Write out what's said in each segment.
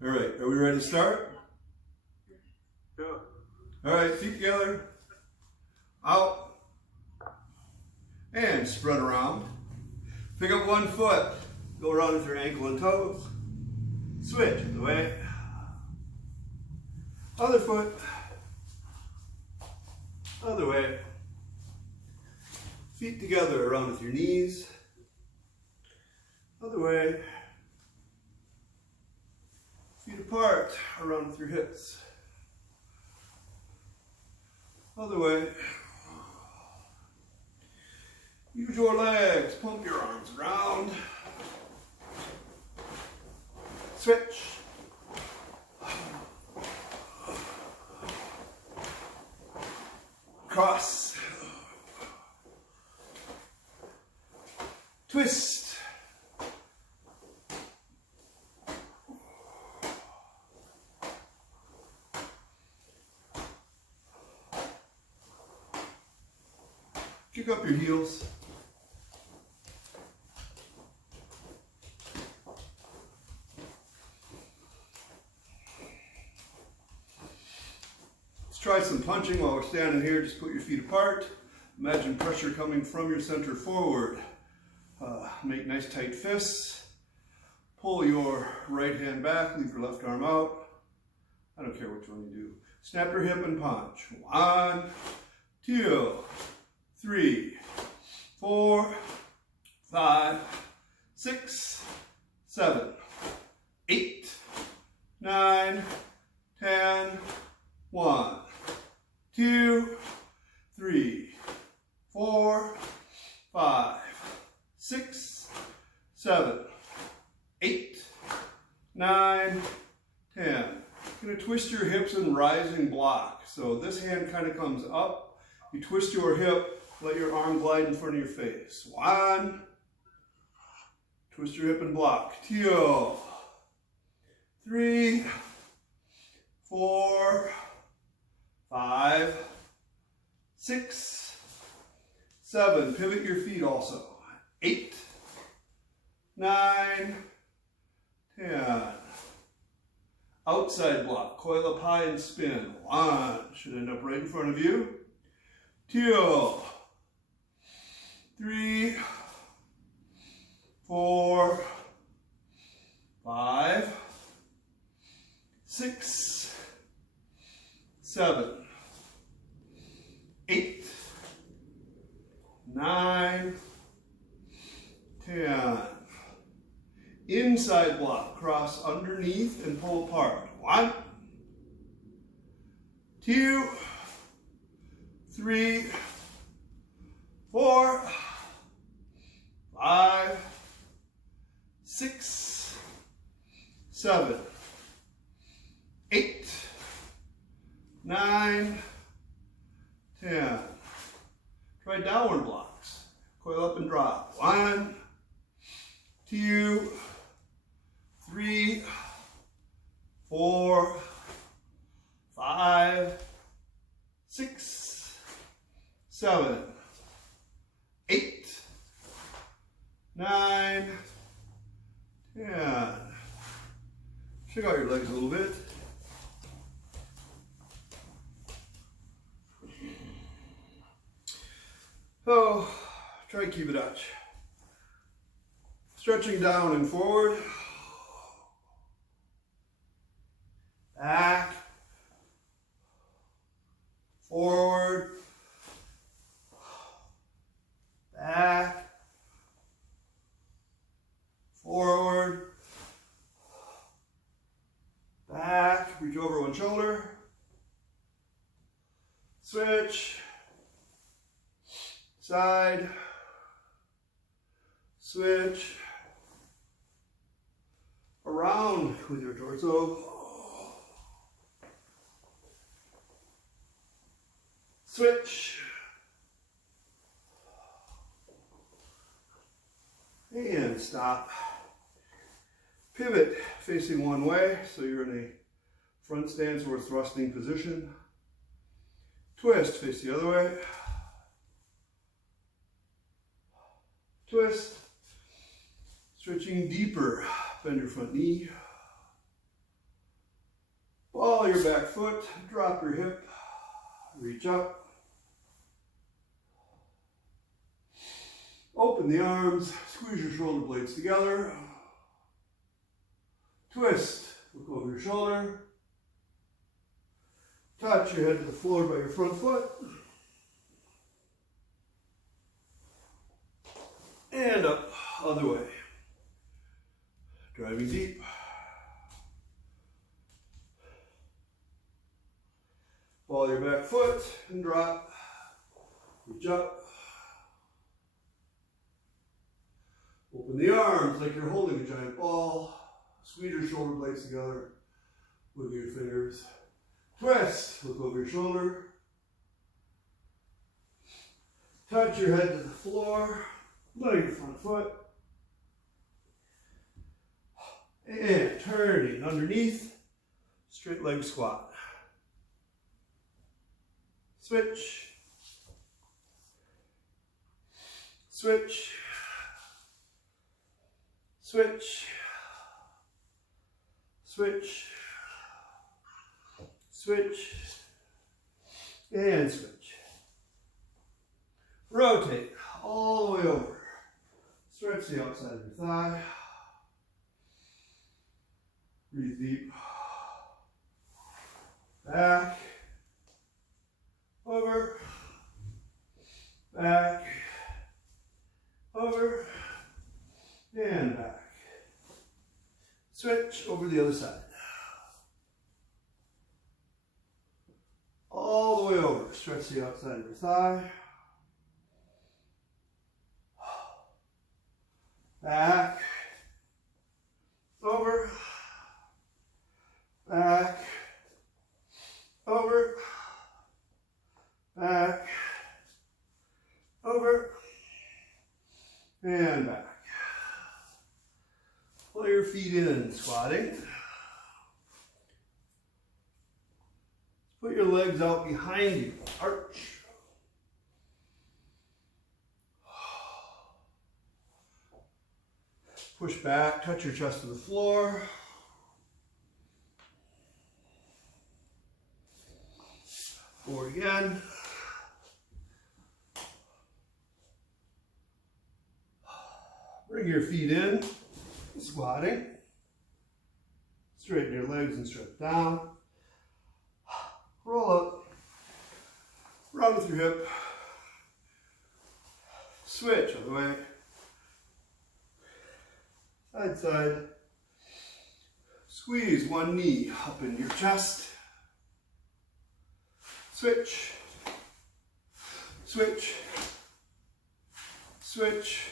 All right, are we ready to start? Go. All right, feet together, out, and spread around. Pick up one foot, go around with your ankle and toes. Switch the way. Other foot, other way. Feet together around with your knees. Other way. Feet apart, around with your hips. Other way. Use your legs, pump your arms around. Switch. Cross. Twist. Kick up your heels. Let's try some punching while we're standing here. Just put your feet apart. Imagine pressure coming from your center forward. Make nice tight fists. Pull your right hand back, leave your left arm out. I don't care which one you do. Snap your hip and punch. 1, 2, 3, 4, 5, 6, 7, 8, 9, 10, 1, 2, 3, 4, 5, 6, 7, 8, 9, 10. You're going to twist your hips in rising block. So this hand kind of comes up. You twist your hip, let your arm glide in front of your face. 1, twist your hip and block. 2, 3, 4, 5, 6, 7. Pivot your feet also. 8, 9, 10. Outside block, coil up high and spin. 1, should end up right in front of you. 2, 3, 4, 5, 6, 7, 8, 9, 10. Inside block, cross underneath and pull apart. 1, 2, 3, 4, 5, 6, 7, 8, 9, 10. Try downward blocks. Coil up and drop. 1, 2, 3, 4, 5, 6, 7, 8, 9, 10. Check out your legs a little bit. Oh, try to keep it up. Stretching down and forward. Back. Forward. Back. Forward. Back. Reach over one shoulder. Switch. Side. Switch. Around with your torso. Switch. And stop. Pivot facing one way, so you're in a front stance or thrusting position. Twist, face the other way. Twist. Stretching deeper. Bend your front knee. your back foot, drop your hip, reach up. Open the arms, squeeze your shoulder blades together. Twist, look over your shoulder. Touch your head to the floor by your front foot. And up, other way. Driving deep. Follow your back foot and drop. Reach up. Open the arms like you're holding a giant ball. Squeeze your shoulder blades together. Wiggle your fingers. Twist. Look over your shoulder. Touch your head to the floor. Lower your front foot. And turning underneath. Straight leg squat. Switch. Switch. Switch. Switch. Switch. And switch. Rotate all the way over. Stretch the outside of your thigh. Breathe deep. Back. Over. Back. Over. And back. Switch over the other side. All the way over. Stretch the outside of your thigh. Back. Over. Back. Over. Back. Over. And back. Pull your feet in, squatting. Put your legs out behind you. Arch. Push back, touch your chest to the floor. Forward again. Bring your feet in, squatting. Straighten your legs and stretch down. Roll up. Round with your hip. Switch other way. Side, side. Squeeze one knee up into your chest. Switch. Switch. Switch.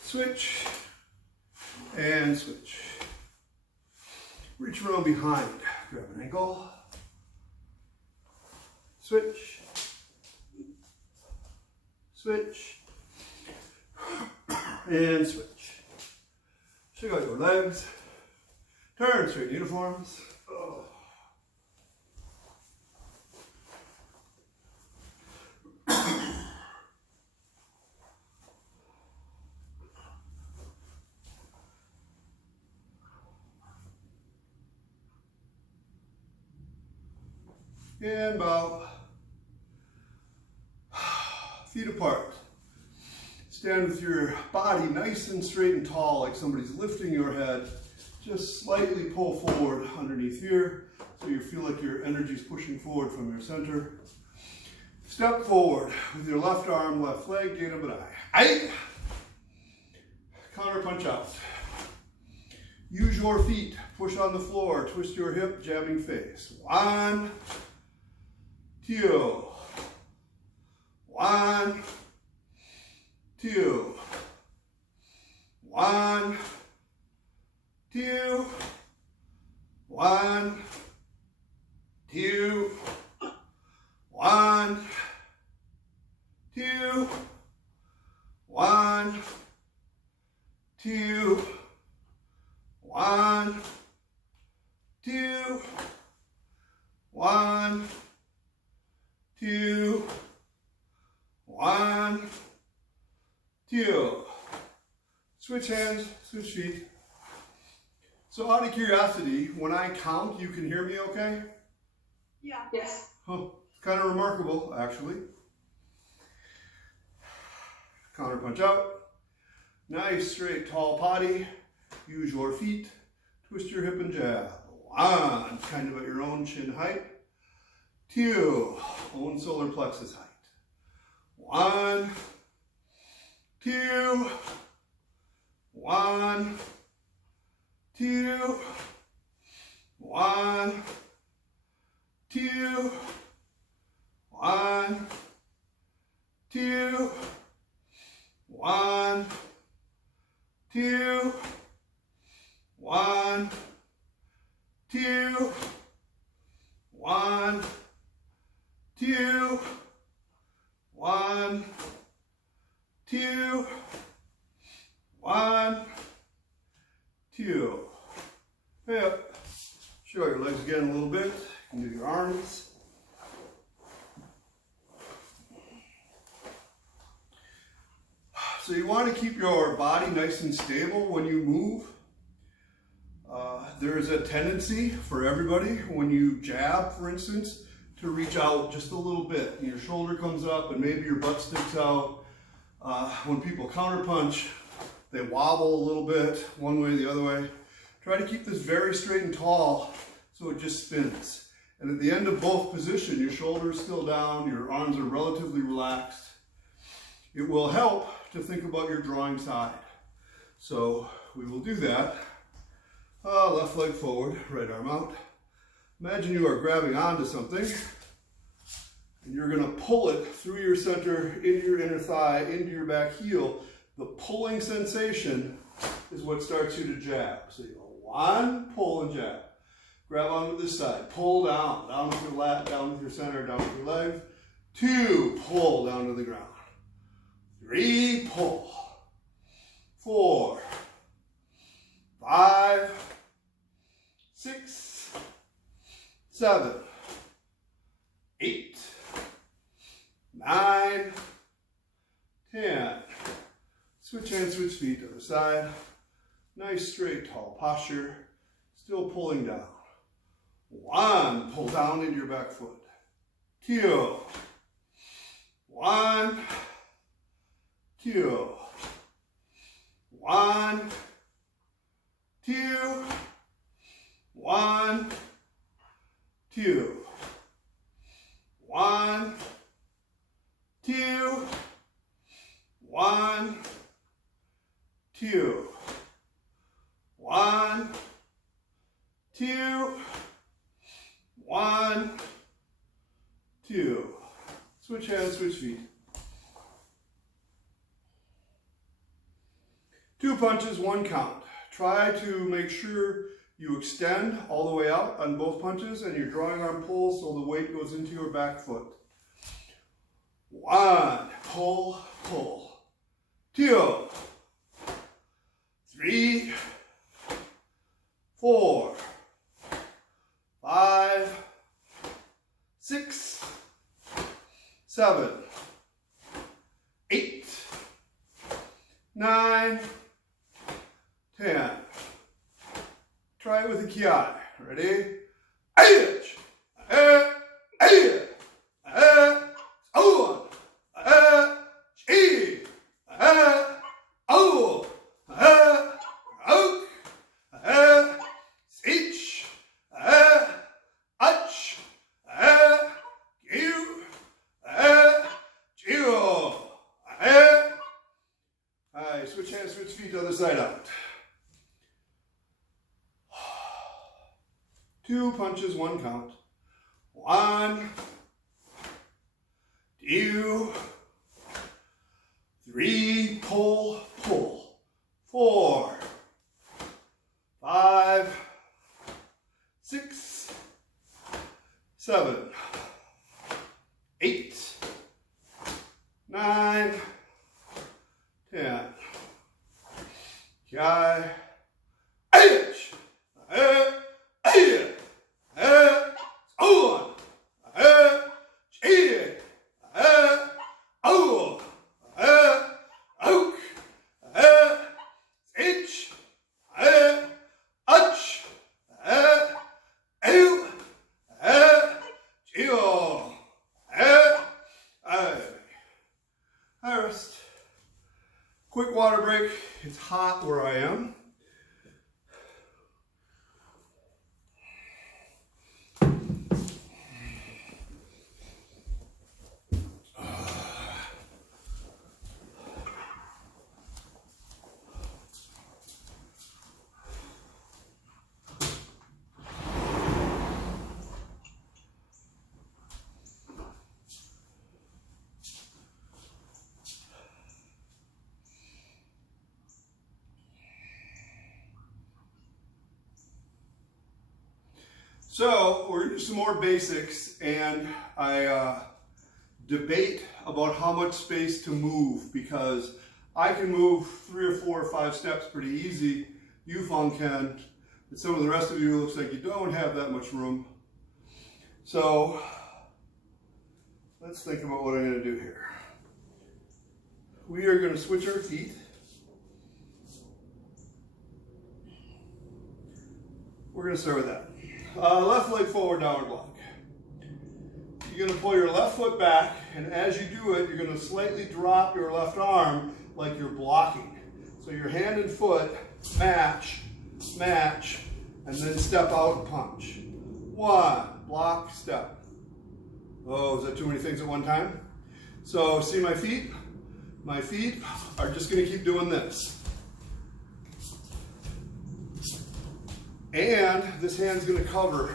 Switch. And switch. Reach around behind. Grab an ankle. Switch. Switch. And switch. Check out your legs. Turn straight uniforms. Oh. And bow. Feet apart. Stand with your body nice and straight and tall, like somebody's lifting your head. Just slightly pull forward underneath here, so you feel like your energy is pushing forward from your center. Step forward with your left arm, left leg, gain of an eye. Counter punch out. Use your feet, push on the floor, twist your hip, jabbing face. 1, 2. 1, 2. 1, 2. 1, 2. 1, 2. 1, 2. 1, 2. 1, 2. 1, 2. Switch hands, switch feet. So out of curiosity, when I count, you can hear me okay? Yeah. Yes. Oh, it's kind of remarkable, actually. Counter punch out. Nice, straight, tall potty. Use your feet. Twist your hip and jab. 1, kind of at your own chin height. 2, own solar plexus height. 1, 2, 1, 2, 1, 2, 1, 2, 1, 2, 1, 2, 1, 2, 1, 2, 1, 2. Yep. Show your legs again a little bit. You can do your arms. So you want to keep your body nice and stable when you move. There's a tendency for everybody when you jab, for instance, to reach out just a little bit. Your shoulder comes up and maybe your butt sticks out. When people counterpunch, they wobble a little bit, one way, the other way. Try to keep this very straight and tall so it just spins. And at the end of both positions, your shoulder is still down, your arms are relatively relaxed. It will help to think about your drawing side. So we will do that. Left leg forward, right arm out. Imagine you are grabbing onto something and you're going to pull it through your center, into your inner thigh, into your back heel. The pulling sensation is what starts you to jab. So you go 1, pull and jab. Grab onto this side, pull down, down with your lat, down with your center, down with your legs. 2, pull down to the ground. 3, pull. 4, 5, 6, 7, 8, 9, 10. Switch hands, switch feet to the side. Nice, straight, tall posture. Still pulling down. 1, pull down into your back foot. 2, 1, 2, 1, 2, 1, 2, 1, 2, 1, 2, 1, 2, 1, 2. Switch hands, switch feet. 2 punches, 1 count. Try to make sure you extend all the way out on both punches and your drawing arm pulls so the weight goes into your back foot. 1, pull, pull. 2, 3, 4, 5, 6, 7, 8, 9, 10. Try it with a ki. Ready? Switch hands, switch feet to the other side out. 2 punches, 1 count. 1, 2, 3, pull, pull. 4, 5, 6, 7, 8, 9, 10. Ki. H, water break. It's hot where I am. So we're gonna do some more basics, and I debate about how much space to move, because I can move 3 or 4 or 5 steps pretty easy. You can, but some of the rest of you looks like you don't have that much room. So let's think about what I'm gonna do here. We are gonna switch our feet. We're gonna start with that. Left leg forward, downward block. You're going to pull your left foot back, and as you do it, you're going to slightly drop your left arm like you're blocking. So your hand and foot match, match, and then step out and punch. 1, block, step. Oh, is that too many things at one time? So see my feet? My feet are just going to keep doing this. And this hand's going to cover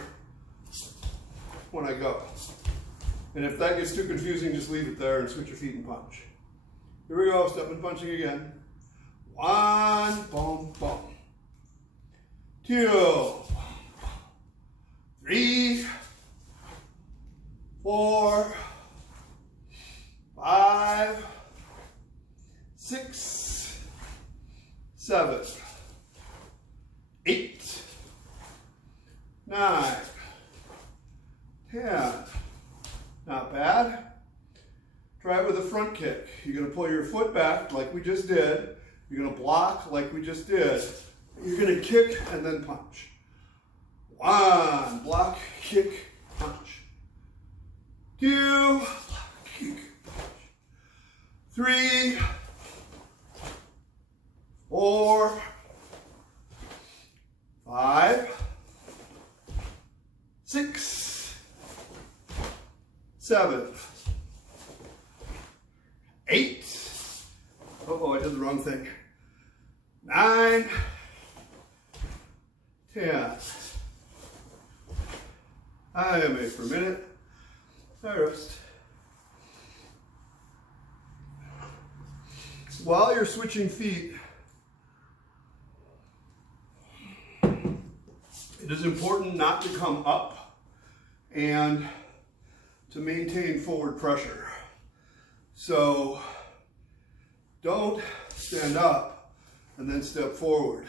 when I go. And if that gets too confusing, just leave it there and switch your feet and punch. Here we go, step and punching again. 1, boom, boom. 2, 3, 4, 5, 6, 7, 8, 9, 10. Not bad. Try it with a front kick. You're going to pull your foot back like we just did. You're going to block like we just did. You're going to kick and then punch. 1, block, kick, punch. 2, block, kick, punch. 3, 4, 5, 6, 7, 8. Uh-oh, I did the wrong thing. 9, 10. I am for a minute. I rest. While you're switching feet, it is important not to come up and to maintain forward pressure. So don't stand up and then step forward.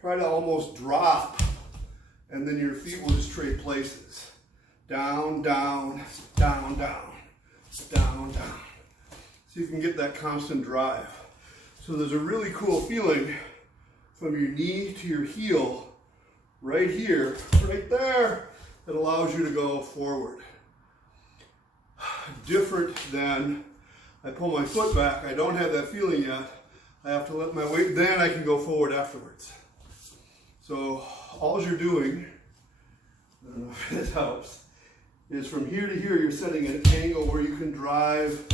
Try to almost drop, and then your feet will just trade places. Down, down, down, down, down, down. So you can get that constant drive. So there's a really cool feeling from your knee to your heel, right here, right there, that allows you to go forward. Different than I pull my foot back, I don't have that feeling yet. I have to let my weight, then I can go forward afterwards. So all you're doing, I don't know if this helps, is from here to here you're setting an angle where you can drive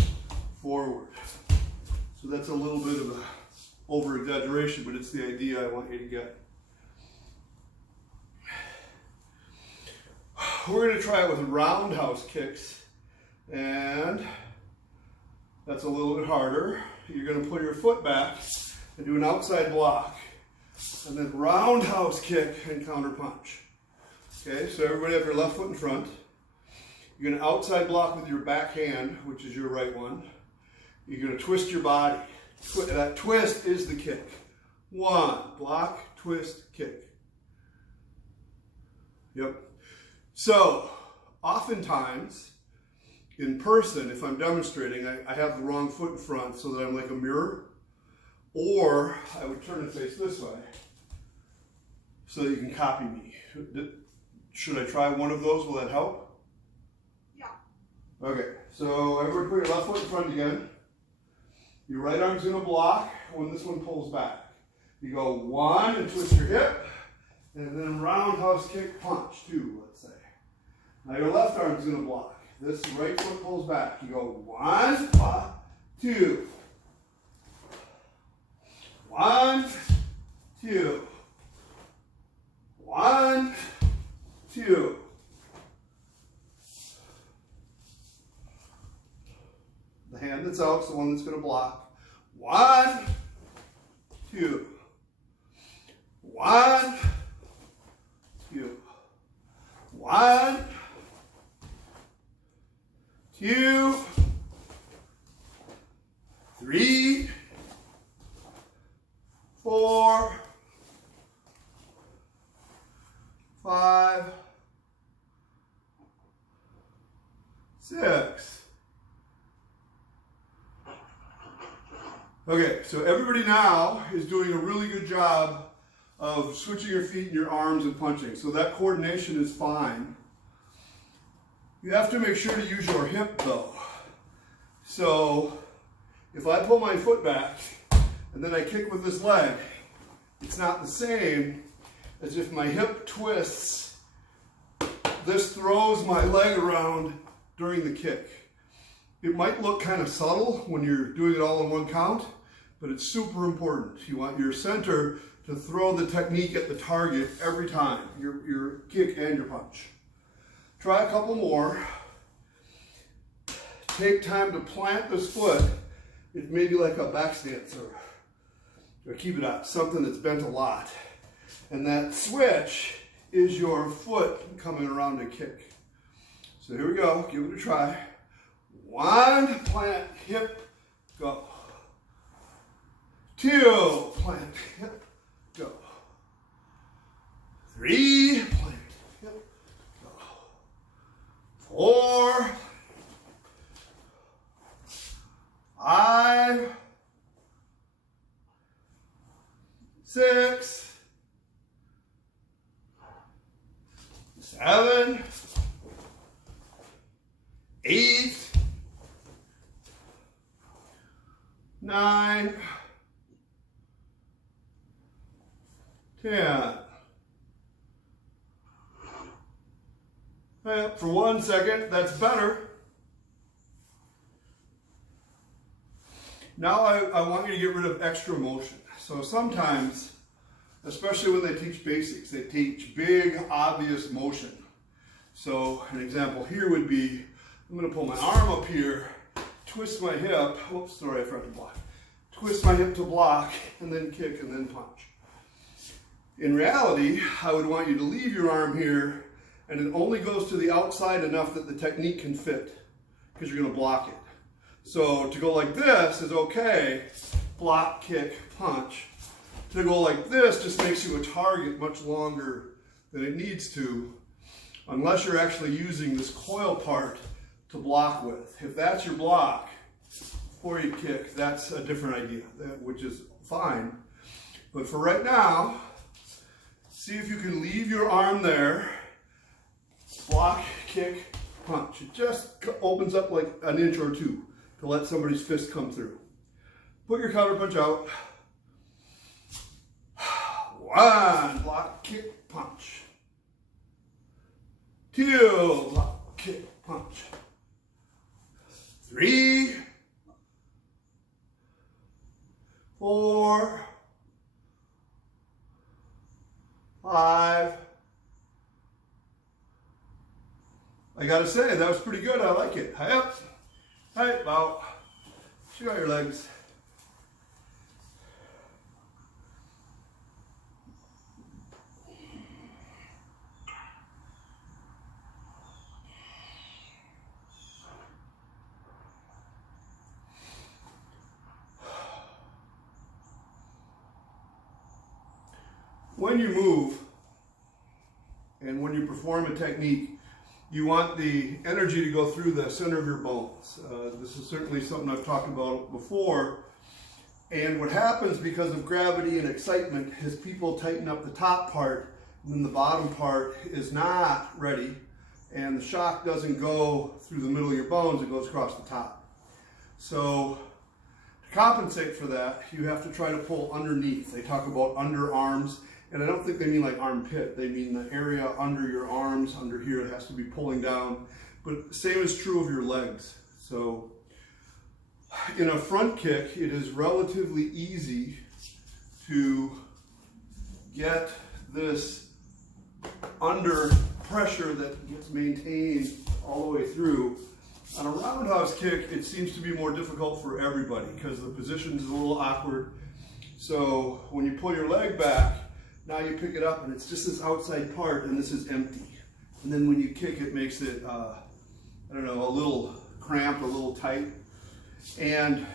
forward. So that's a little bit of a over-exaggeration, but it's the idea I want you to get. We're going to try it with roundhouse kicks, and that's a little bit harder. You're going to pull your foot back and do an outside block, and then roundhouse kick and counter punch. Okay, so everybody have your left foot in front. You're going to outside block with your back hand, which is your right one. You're going to twist your body. That twist is the kick. 1, block, twist, kick. Yep. So, oftentimes, in person, if I'm demonstrating, I have the wrong foot in front so that I'm like a mirror. Or I would turn and face this way so that you can copy me. Should I try one of those? Will that help? Yeah. Okay, so everybody put your left foot in front again. Your right arm's gonna block when this one pulls back. You go 1 and twist your hip, and then roundhouse kick punch 2, let's say. Now your left arm's gonna block. This right foot pulls back. You go 1, 2. 1, 2. 1, 2. The hand that's out is the one that's going to block. 1, 2. 1, 2. 1, 2. 3, 4, 5, 6. Okay, so everybody now is doing a really good job of switching your feet and your arms and punching. So that coordination is fine. You have to make sure to use your hip though. So if I pull my foot back and then I kick with this leg, it's not the same as if my hip twists. This throws my leg around during the kick. It might look kind of subtle when you're doing it all in one count, but it's super important. You want your center to throw the technique at the target every time, your kick and your punch. Try a couple more. Take time to plant this foot. It's maybe like a back stance or keep it up, something that's bent a lot. And that switch is your foot coming around to kick. So here we go, give it a try. 1, plant, hip, go. 2, plant, hip, go. 3, plant, hip, go. 4, 5, 6, 7, 8, 9, 10. Well, for 1 second, that's better. Now I want you to get rid of extra motion. So sometimes, especially when they teach basics, they teach big, obvious motion. So an example here would be, I'm going to pull my arm up here, twist my hip, whoops, sorry, I forgot to block. Twist my hip to block, and then kick, and then punch. In reality, I would want you to leave your arm here, and it only goes to the outside enough that the technique can fit, because you're going to block it. So to go like this is okay, block, kick, punch. To go like this just makes you a target much longer than it needs to, unless you're actually using this coil part to block with. If that's your block before you kick, that's a different idea, which is fine. But for right now, see if you can leave your arm there, block, kick, punch. It just opens up like an inch or two to let somebody's fist come through. Put your counter punch out. 1, block, kick, punch. 2, block, kick, punch. 3, 4, 5. I gotta say, that was pretty good. I like it. High up, high out. Check out your legs. When you move and when you perform a technique, you want the energy to go through the center of your bones. This is certainly something I've talked about before. And what happens because of gravity and excitement is people tighten up the top part, and then the bottom part is not ready, and the shock doesn't go through the middle of your bones, it goes across the top. So to compensate for that, you have to try to pull underneath. They talk about underarms, and I don't think they mean like armpit. They mean the area under your arms, under here, it has to be pulling down. But same is true of your legs. So in a front kick, it is relatively easy to get this under pressure that gets maintained all the way through. On a roundhouse kick, it seems to be more difficult for everybody because the position is a little awkward. So when you pull your leg back, now you pick it up and it's just this outside part and this is empty. And then when you kick, it makes it, I don't know, a little cramped, a little tight. And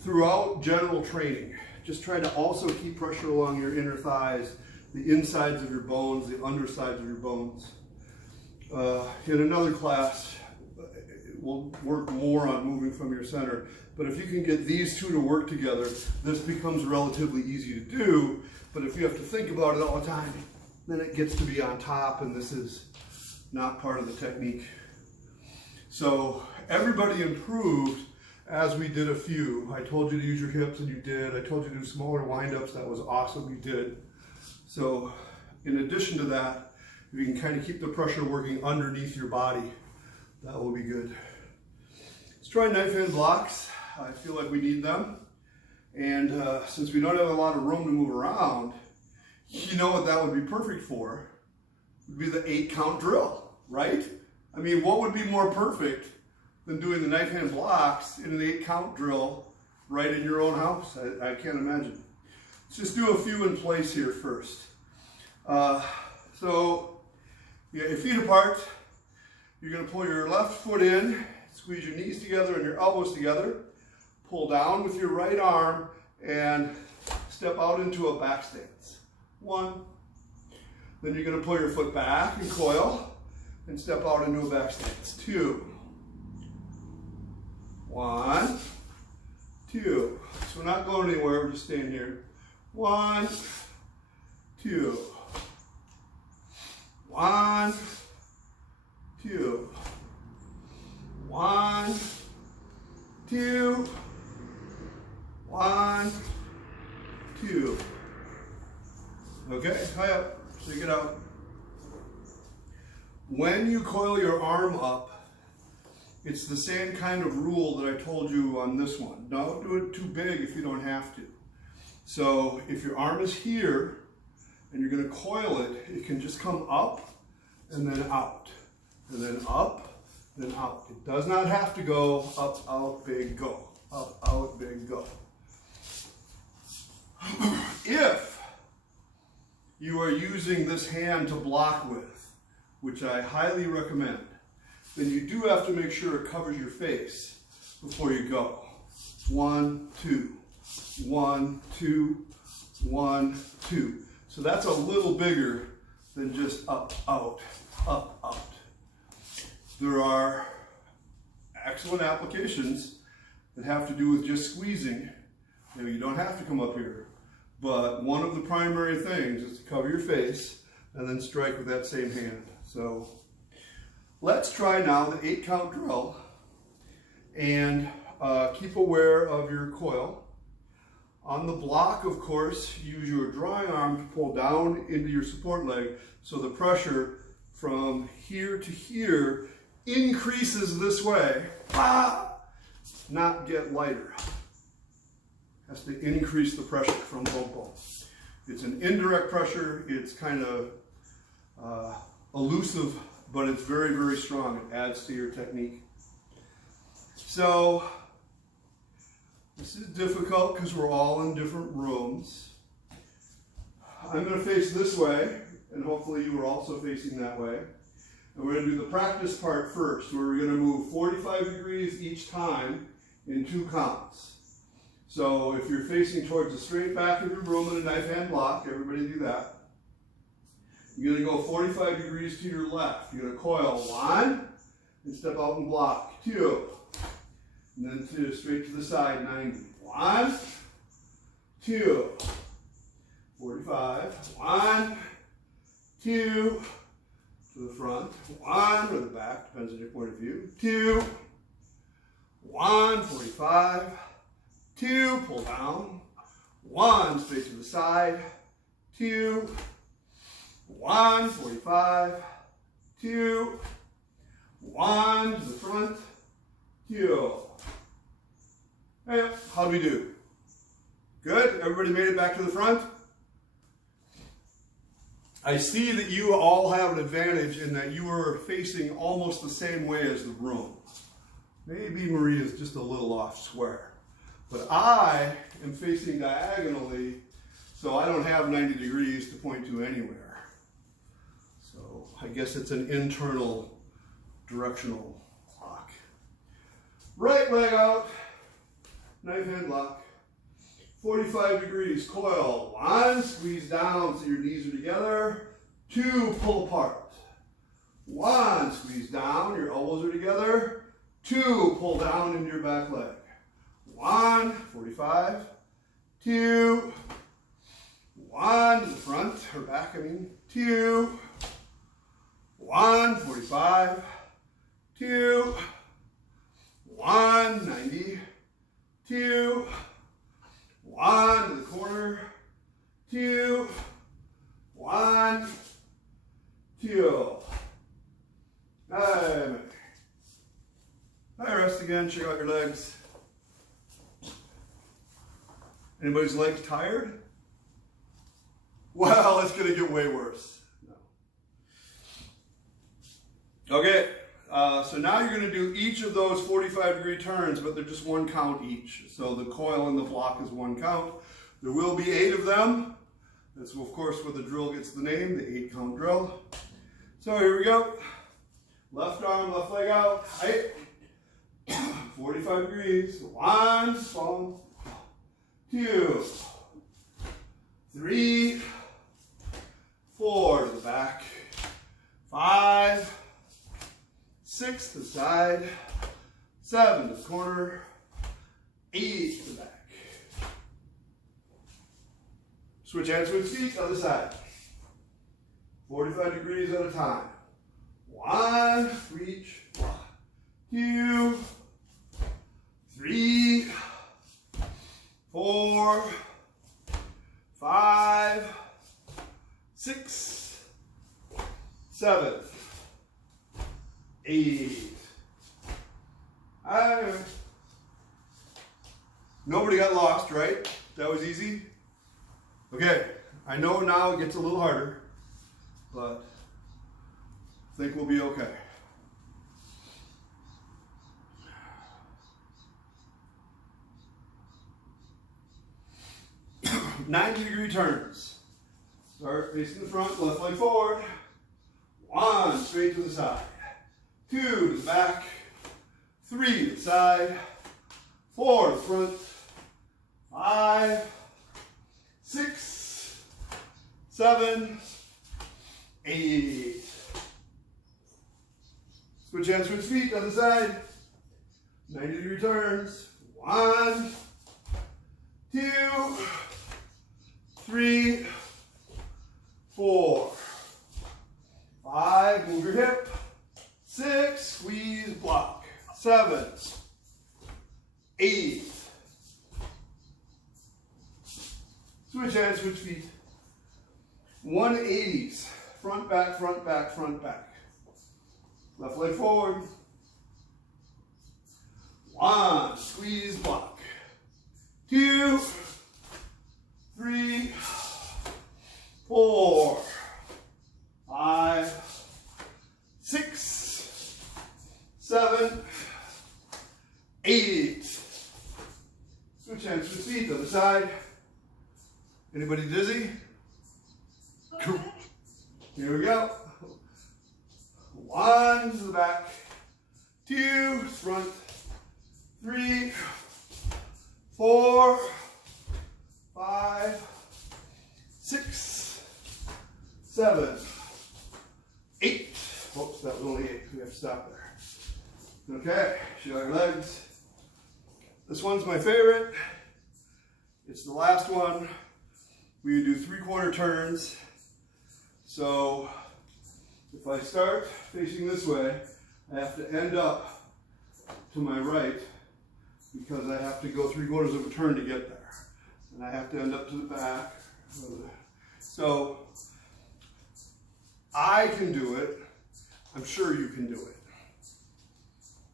throughout general training, just try to also keep pressure along your inner thighs, the insides of your bones, the undersides of your bones. In another class, we'll work more on moving from your center. But if you can get these two to work together, this becomes relatively easy to do. But if you have to think about it all the time, then it gets to be on top, and this is not part of the technique. So everybody improved as we did a few. I told you to use your hips, and you did. I told you to do smaller wind-ups. That was awesome. You did. So in addition to that, if you can kind of keep the pressure working underneath your body, that will be good. Let's try knife hand blocks. I feel like we need them. And since we don't have a lot of room to move around, you know what that would be perfect for? Would be the 8-count drill, right? I mean, what would be more perfect than doing the knife hand blocks in an 8-count drill right in your own house? I can't imagine. Let's just do a few in place here first. So you got your feet apart. You're going to pull your left foot in, squeeze your knees together and your elbows together. Pull down with your right arm and step out into a back stance. 1. Then you're going to pull your foot back and coil and step out into a back stance. 2. 1, 2. So we're not going anywhere, we're just staying here. 1, 2. 1, 2. 1, 2. 1, 2. Okay, high up, shake it out. When you coil your arm up, it's the same kind of rule that I told you on this one. Don't do it too big if you don't have to. So if your arm is here and you're going to coil it, it can just come up and then out, and then up, then out. It does not have to go up, out, big, go. Up, out, big, go. If you are using this hand to block with, which I highly recommend, then you do have to make sure it covers your face before you go. 1, 2, 1, 2, 1, 2. So that's a little bigger than just up, out, up, out. There are excellent applications that have to do with just squeezing. Maybe you don't have to come up here, but one of the primary things is to cover your face and then strike with that same hand. So let's try now the 8-count drill, and keep aware of your coil. On the block, of course, use your drawing arm to pull down into your support leg so the pressure from here to here increases this way, not get lighter. Has to increase the pressure from both poles. It's an indirect pressure. It's kind of elusive, but it's very, very strong. It adds to your technique. So this is difficult because we're all in different rooms. I'm going to face this way, and hopefully you are also facing that way. And we're going to do the practice part first, where we're going to move 45 degrees each time in 2 counts. So if you're facing towards the straight back of your room in a knife hand block, everybody do that. You're going to go 45 degrees to your left. You're going to coil 1 and step out and block 2. And then straight to the side 90. 1, 2, 45. 1, 2, to the front. 1 or the back, depends on your point of view. 2, 1, 45. 2, pull down, 1, straight to the side, 2, 1, 45, 2, 1 to the front, 2. Hey, how do we do? Good? Everybody made it back to the front? I see that you all have an advantage in that you are facing almost the same way as the room. Maybe Maria is just a little off square. But I am facing diagonally, so I don't have 90 degrees to point to anywhere. So I guess it's an internal directional lock. Right leg out, knife hand lock. 45 degrees, coil. 1, squeeze down so your knees are together. 2, pull apart. 1, squeeze down, your elbows are together. 2, pull down into your back leg. 1, 45. 2, 1 to the front, or back, 2, 1, 45. 2, 1, 90. 2, 1 to the corner, 2, 1, 2. Hi, rest again, check out your legs. Anybody's legs tired? Well, it's going to get way worse. No. Okay. So now you're going to do each of those 45-degree turns, but they're just 1 count each. So the coil and the block is 1 count. There will be 8 of them. That's, of course, where the drill gets the name, the 8-count drill. So here we go. Left arm, left leg out. Height. 45 degrees. 1, fall. 2, 3, 4 to the back. 5, 6 to the side, 7 to the corner, 8 to the back. Switch hands, switch feet, other side. 45 degrees at a time. 1, reach, 2, 3, 4, 5, 6, 7. 8. Nobody got lost, right? That was easy? Okay, I know now it gets a little harder, but I think we'll be okay. "90-degree turns. Start facing the front, left leg forward. 1, straight to the side. 2 to the back, 3 to the side, 4 to the front, 5, 6, 7, 8. Switch hands, switch feet, other side. 90-degree turns. 1, 2, 3, 4, 5. Move your hip. 6, squeeze, block. 7, 8. Switch hands, switch feet. 180s. Front, back, front, back, front, back. Left leg forward. 1, squeeze, block. 2, 3, 4, 5, 6, 7, 8. Switch hands, switch feet, other side. Anybody dizzy? Okay. Here we go. 1 to the back, 2 front, 3, 4, 5, 6, 7, 8. Oops, that was only 8. We have to stop there. Okay, show your legs. This one's my favorite. It's the last one. We do 3/4 turns. So if I start facing this way, I have to end up to my right because I have to go 3/4 of a turn to get there. And I have to end up to the back. So I can do it. I'm sure you can do it.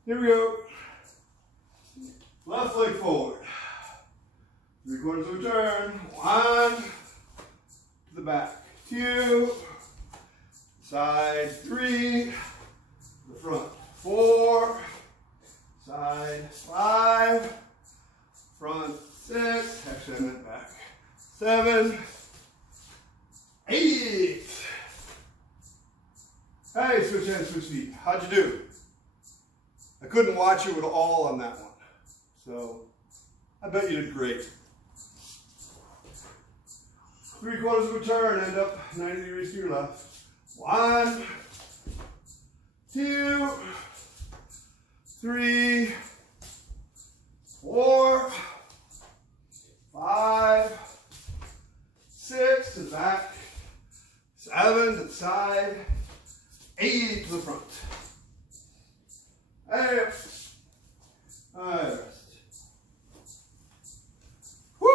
Here we go. Left leg forward. 3/4 of a turn. 1. To the back. 2. Side. 3. The front. 4. Side. 5. Front. 6. Actually, I meant back. 7. 8. Hey, switch hands, switch feet. How'd you do? I couldn't watch you at all on that one. So, I bet you did great. 3/4 of a turn, end up 90 degrees to your left. 1, 2, 3, 4, 5, 6 to the back, 7 to the side, 8 to the front. Hey, rest. Woo!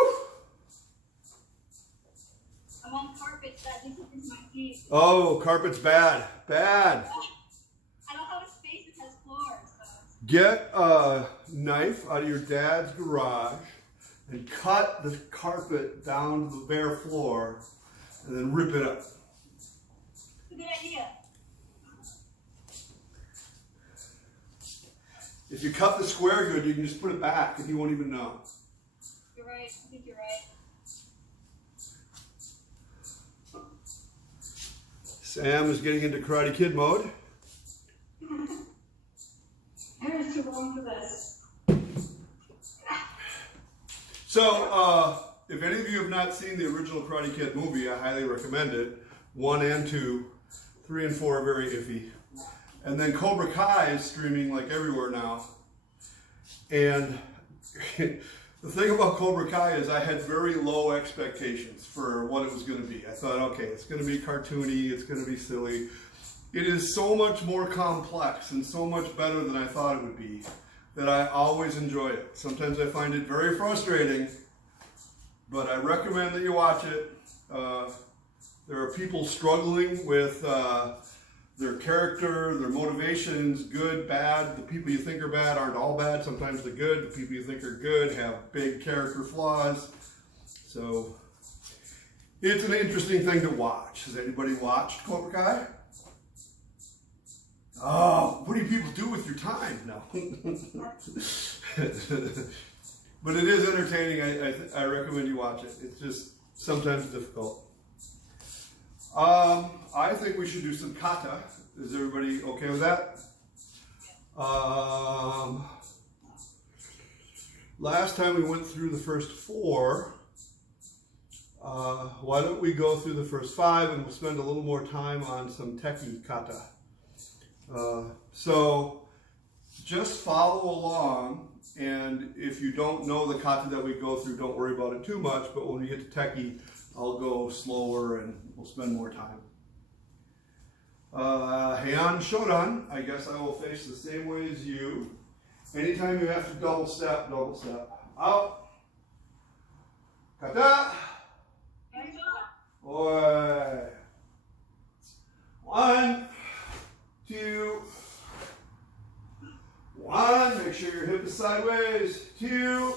I'm on carpet that disappears my feet. Oh, carpet's bad. Bad. I don't have a space that has floors. So. Get a knife out of your dad's garage and cut the carpet down to the bare floor and then rip it up. It's a good idea. If you cut the square good, you can just put it back and he won't even know. You're right. I think you're right. Sam is getting into Karate Kid mode. I'm too long for this. So, if any of you have not seen the original Karate Kid movie, I highly recommend it. 1 and 2, 3 and 4 are very iffy. And then Cobra Kai is streaming like everywhere now. And the thing about Cobra Kai is I had very low expectations for what it was going to be. I thought, okay, it's going to be cartoony, it's going to be silly. It is so much more complex and so much better than I thought it would be that I always enjoy it. Sometimes I find it very frustrating, but I recommend that you watch it. There are people struggling with their character, their motivations, good, bad. The people you think are bad aren't all bad. Sometimes they're good. The people you think are good have big character flaws. So it's an interesting thing to watch. Has anybody watched Cobra Kai? Oh, what do you people do with your time? No. But it is entertaining. I recommend you watch it. It's just sometimes difficult. I think we should do some kata. Is everybody okay with that? Last time we went through the first 4. Why don't we go through the first 5 and we'll spend a little more time on some Tekki kata. So just follow along, and if you don't know the kata that we go through, don't worry about it too much, but when we get to Tekki, I'll go slower and we'll spend more time. Heian Shodan, I guess I will face the same way as you. Anytime you have to double step. Out. Kata. Oi. 1, 2, 1. Make sure your hip is sideways. 2,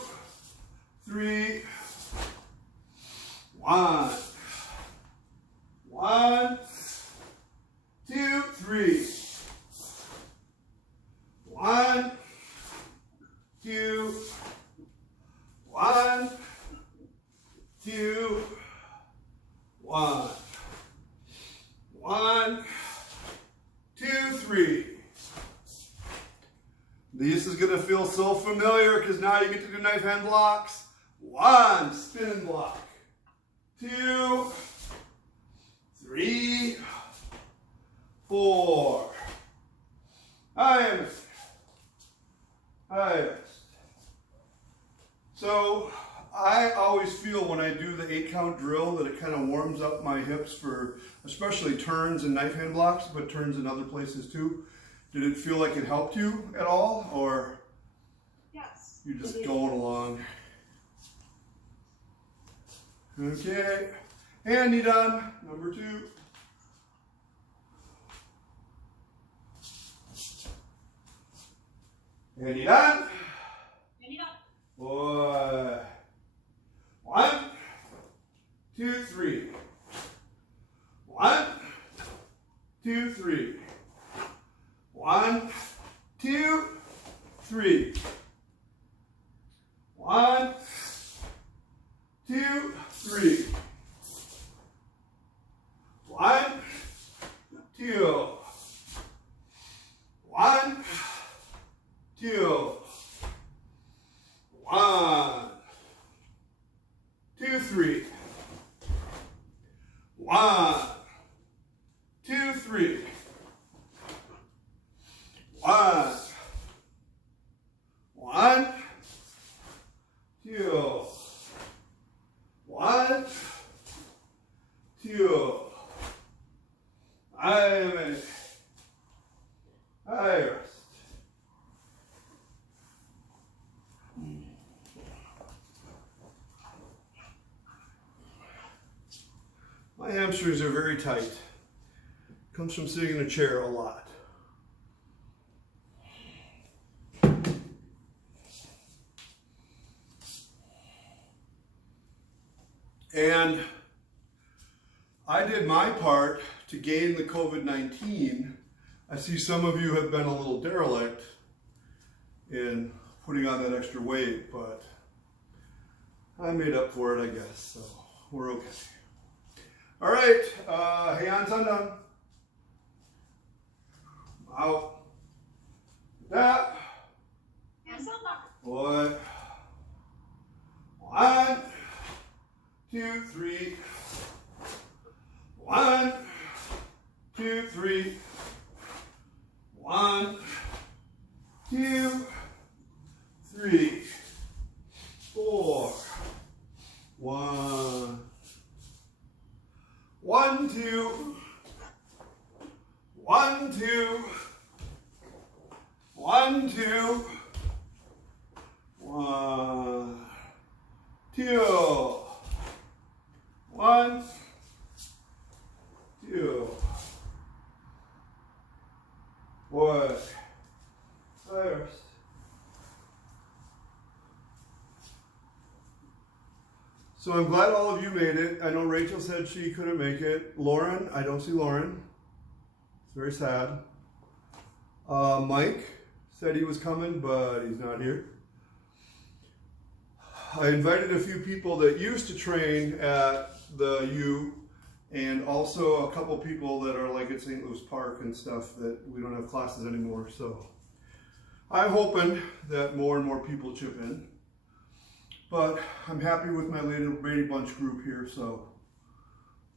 3, 1. 1, 2, 3. 1, 2, 1, 2, 1. 1, 2, 3. This is going to feel so familiar because now you get to do knife hand blocks. 1, spin and block. 2, 3, 4. I rest. So I always feel when I do the 8 count drill that it kind of warms up my hips for especially turns and knife hand blocks, but turns in other places too. Did it feel like it helped you at all, or? Yes. You're just going along. Okay. Handy done. Number 2. Handy done. Handy done. Boy. 1, 2, 3. 1, 2, 3. 1, 2, 3. 1, 2, 3. 1, 2. 1, 2. 1, 2, 3. 1, 2, 3. 1, 1, 2. 1, 2. I rest. My hamstrings are very tight. Comes from sitting in a chair a lot. And I did my part to gain the COVID-19. I see some of you have been a little derelict in putting on that extra weight, but I made up for it, I guess, so we're okay. All right, hands undone. Out. That. Hands up. Boy. 1, 2, 3. 1, 2, 3. 1, 2, 3. 4. 1. 1, 2. 1, 2. 1, 2. 1, 2. 1, 2. Boy, first. So I'm glad all of you made it. I know Rachel said she couldn't make it. Lauren, I don't see Lauren. It's very sad. Mike said he was coming, but he's not here. I invited a few people that used to train at the U, and also a couple people that are like at St. Louis Park and stuff that we don't have classes anymore. So I'm hoping that more and more people chip in. But I'm happy with my little Brady Bunch group here, so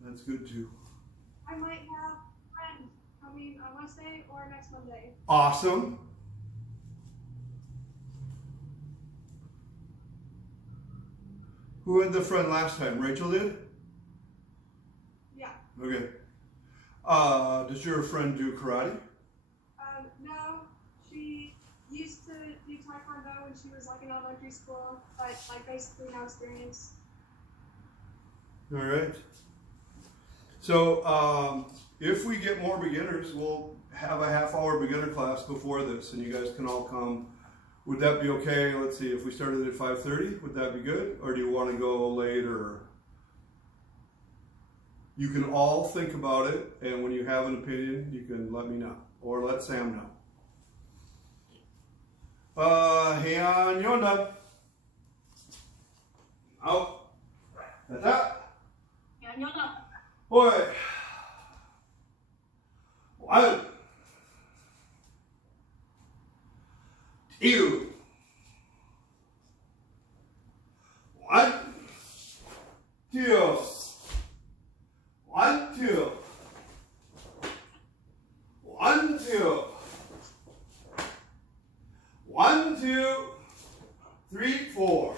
that's good too. I might have friends coming on Wednesday or next Monday. Awesome. Who had the friend last time? Rachel did? Yeah. Okay. Does your friend do karate? No, she used to do taekwondo when she was like in elementary school, but like basically no experience. All right. So if we get more beginners, we'll have a half-hour beginner class before this, and you guys can all come. Would that be okay? Let's see, if we started at 5:30, would that be good? Or do you want to go later? You can all think about it, and when you have an opinion, you can let me know, or let Sam know. Heian Yonda. Out. Kata. Hands up. Boy. 1, 2. 1, 2. 1, 2. 1, 2. 1, 2, 3, 4.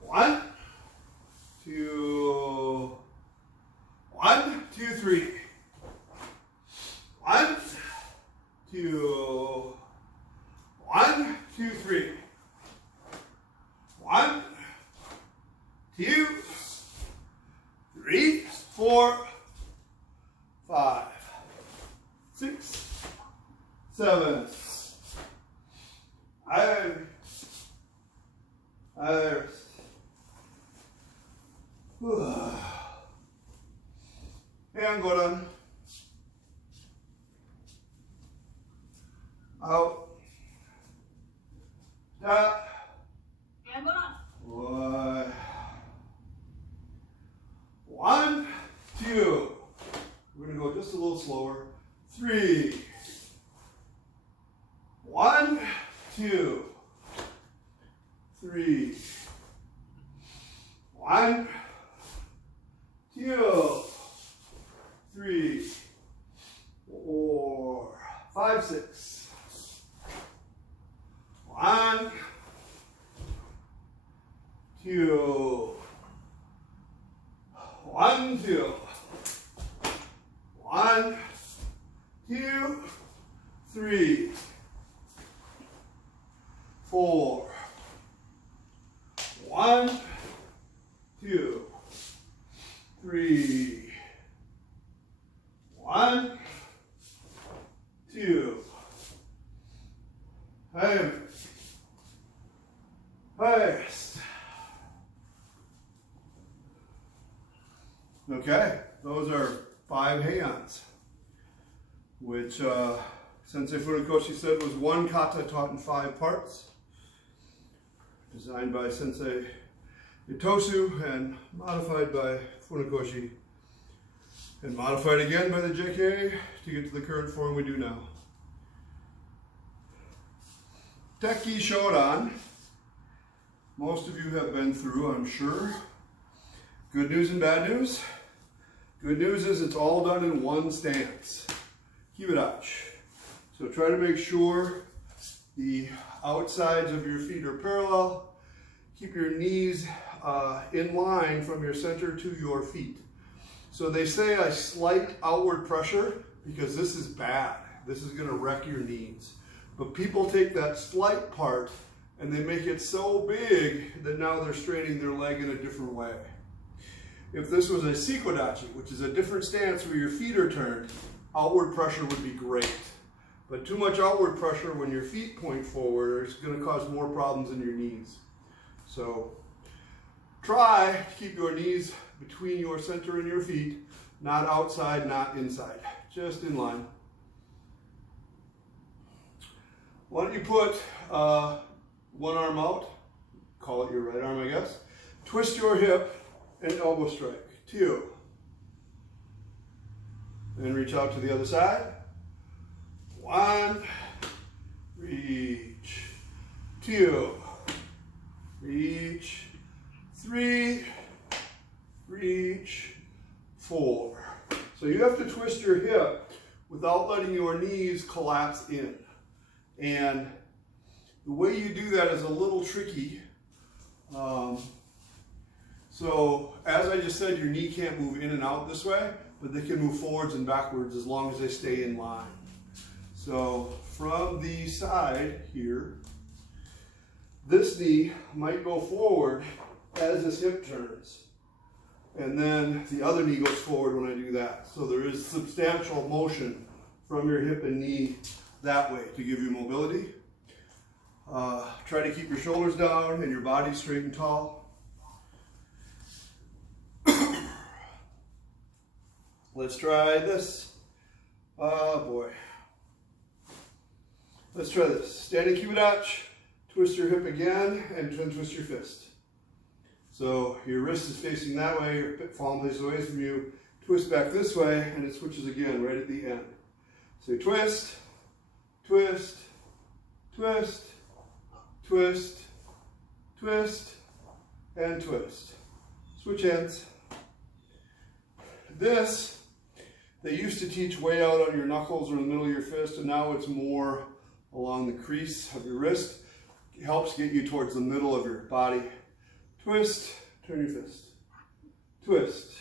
1, 2. 1, 2, 3. 1, 2. 1, 2, 3. 5, 6, 7. Iron. Iron. And go down. Out. Stop. And go down. One, 2. We're going to go just a little slower. 3. 1, 2. 3. 1, 2, 3, 4, 5, 6. 1, 2. 1, 2. 1, 2, 3, 4. 1, 2, 3. 1, 2. First. Okay, those are 5 hands, which Sensei Funakoshi said was one kata taught in 5 parts, designed by Sensei Itosu and modified by Funakoshi, and modified again by the JK to get to the current form we do now. Tekki Shodan, most of you have been through, I'm sure. Good news and bad news. Good news is it's all done in one stance. Kibidachi. So try to make sure the outsides of your feet are parallel. Keep your knees in line from your center to your feet. So they say a slight outward pressure because this is bad. This is going to wreck your knees. But people take that slight part and they make it so big that now they're straining their leg in a different way. If this was a sikodachi, which is a different stance where your feet are turned, outward pressure would be great. But too much outward pressure when your feet point forward is going to cause more problems in your knees. So try to keep your knees between your center and your feet, not outside, not inside, just in line. Why don't you put one arm out, call it your right arm, I guess. Twist your hip and elbow strike. 2. Then reach out to the other side. 1, reach. 2, reach. 3, reach. 4. So you have to twist your hip without letting your knees collapse in. And the way you do that is a little tricky. So as I just said, your knee can't move in and out this way, but they can move forwards and backwards as long as they stay in line. So from the side here, this knee might go forward as this hip turns. And then the other knee goes forward when I do that. So there is substantial motion from your hip and knee that way to give you mobility. Try to keep your shoulders down and your body straight and tall. Let's try this. Oh boy. Let's try this. Standing kibidachi, twist your hip again, and then twist your fist. So your wrist is facing that way, your palm places away from you. Twist back this way, and it switches again right at the end. So twist, twist, twist, twist, twist, and twist. Switch hands. This, they used to teach way out on your knuckles or in the middle of your fist, and now it's more along the crease of your wrist. It helps get you towards the middle of your body. Twist, turn your fist. Twist,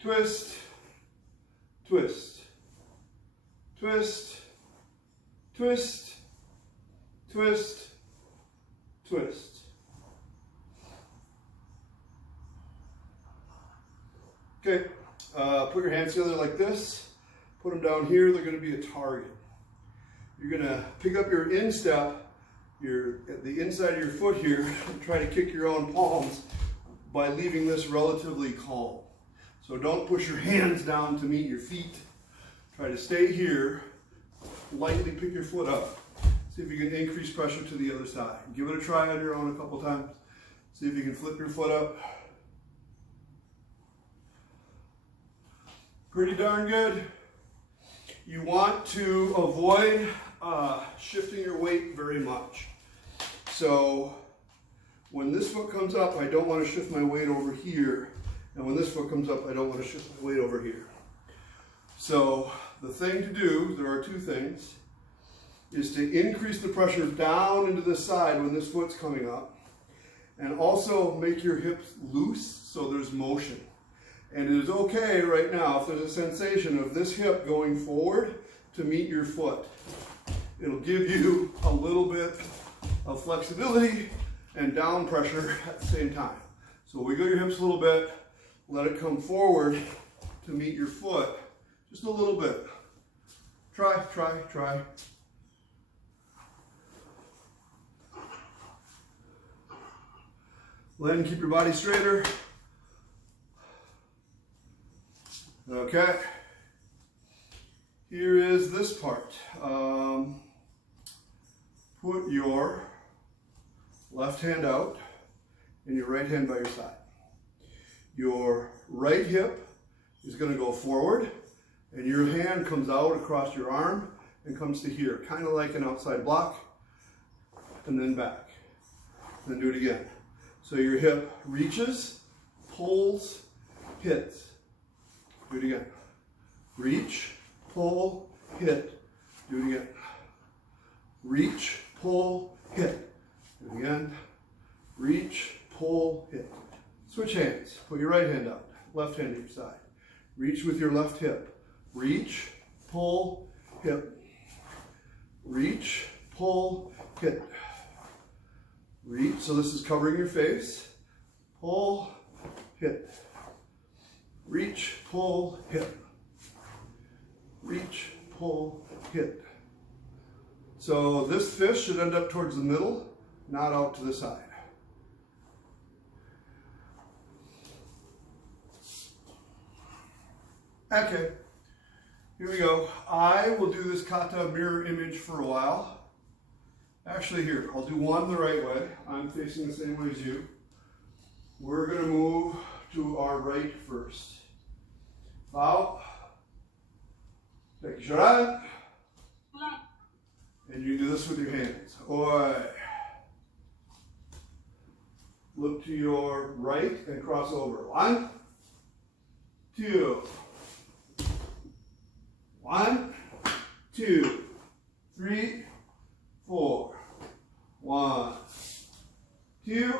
twist, twist, twist, twist, twist, twist. Okay, Put your hands together like this. Put them down here. They're going to be a target. You're going to pick up your instep, at the inside of your foot here, and try to kick your own palms by leaving this relatively calm. So don't push your hands down to meet your feet. Try to stay here. Lightly pick your foot up. See if you can increase pressure to the other side. Give it a try on your own a couple times. See if you can flip your foot up. Pretty darn good. You want to avoid shifting your weight very much. So when this foot comes up, I don't want to shift my weight over here. And when this foot comes up, I don't want to shift my weight over here. So the thing to do, there are two things, is to increase the pressure down into the side when this foot's coming up, and also make your hips loose so there's motion. And it is okay right now if there's a sensation of this hip going forward to meet your foot. It'll give you a little bit of flexibility and down pressure at the same time. So wiggle your hips a little bit, let it come forward to meet your foot, just a little bit. Try, try, try. Land, keep your body straighter. Okay. Here is this part. Put your left hand out and your right hand by your side. Your right hip is going to go forward and your hand comes out across your arm and comes to here, kind of like an outside block, and then back. Then do it again. So your hip reaches, pulls, hits. Do it again. Reach, pull, hit. Do it again. Reach, pull, hit. Do it again. Reach, pull, hit. Switch hands. Put your right hand out. Left hand at your side. Reach with your left hip. Reach, pull, hip. Reach, pull, hit. Reach, so this is covering your face. Pull, hit. Reach, pull, hit. Reach, pull, hit. So this fist should end up towards the middle, not out to the side. Okay, here we go. I will do this kata mirror image for a while. Actually here, I'll do one the right way. I'm facing the same way as you. We're going to move to our right first. Bow. Tekki Shodan. And you do this with your hands. Oi. Look to your right and cross over. 1, 2. 1, 2, 3, 4. 1, 2,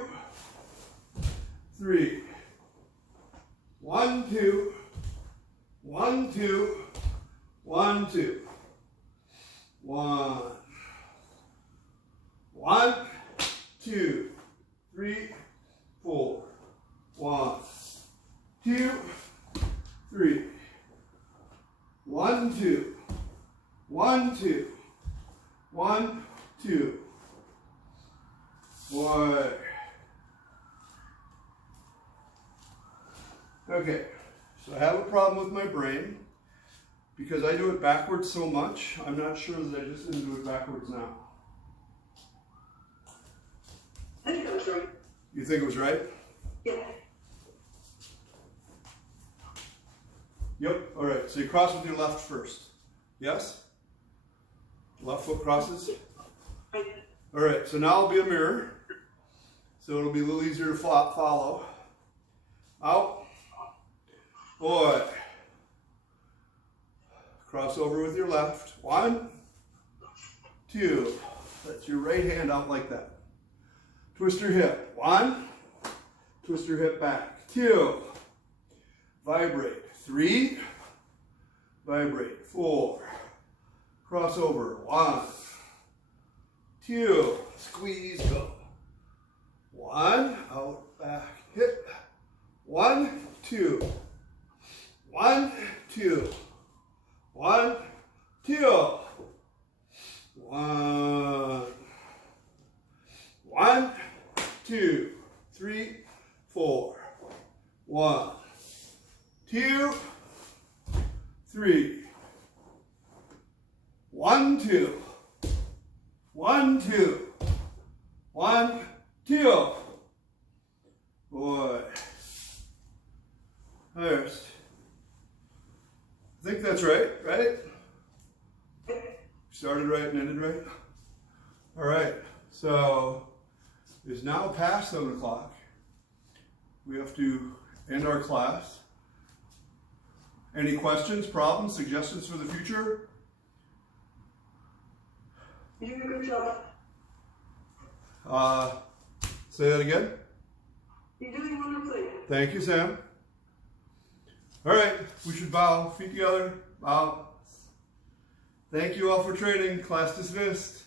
3. 1, 2. 1, 2. 1, 2. 1. 1, 2, 3, 4. 1, 2, 3. 1, 2. 1, 2. 1, 2. Boy. Okay, so I have a problem with my brain because I do it backwards so much. I'm not sure that I just didn't do it backwards now. I think that was right. You think it was right? Yeah. Yep, all right, so you cross with your left first. Yes? Left foot crosses? Right. All right, so now it'll be a mirror. So it'll be a little easier to follow. Out. Boy. Cross over with your left. 1, 2. That's your right hand out like that. Twist your hip. 1. Twist your hip back. 2. Vibrate. 3. Vibrate. 4. Cross over. 1. 2. Squeeze. Go. 1. Out. Back. Hip. 1, 2. 2. 1, 2. 1. 1, 2, 3, 4. 1, 2, 3. 1, 2. 1, 2. 1, 2. Boy. First. I think that's right, right? Started right and ended right? All right, so it's now past 7 o'clock. We have to end our class. Any questions, problems, suggestions for the future? You did a good job. Say that again. You're doing wonderfully. Thank you, Sam. All right, we should bow, feet together, bow. Thank you all for training. Class dismissed.